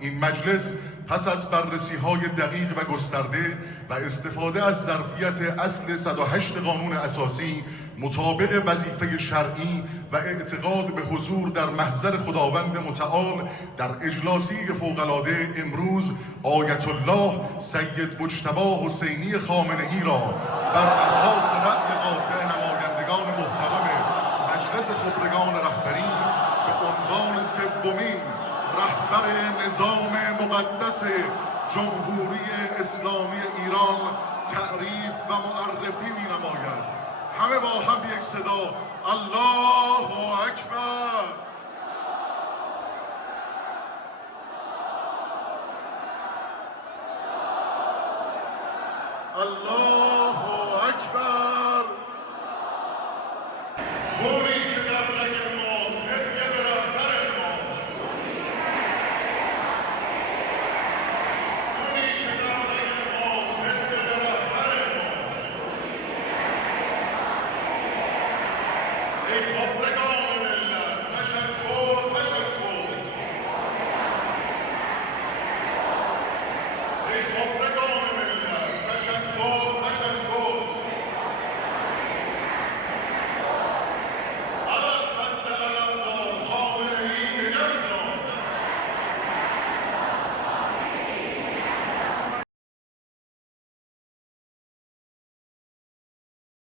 این مجلس پس از بررسی‌های دقیق و گسترده و استفاده از ظرفیت اصل 108 قانون اساسی مطابق وظیفه شرعی و اعتقاد به حضور در محضر خداوند متعال در اجلاسی فوق‌العاده امروز آیت الله سید مجتبی حسینی خامنه‌ای را بر اساس رأی قاطع نمایندگان محترم مجلس خبرگان رهبری به عنوان سومین رهبر نظام مقدس جمهوری اسلامی ایران تعریف و معرفی می‌نماید. همه با هم یک صدا الله اکبر. الله اکبر. خوری که در رگ ماست هدیه به رهبر ماست. خوری که در رگ ماست هدیه به رهبر ماست. ای خبرگان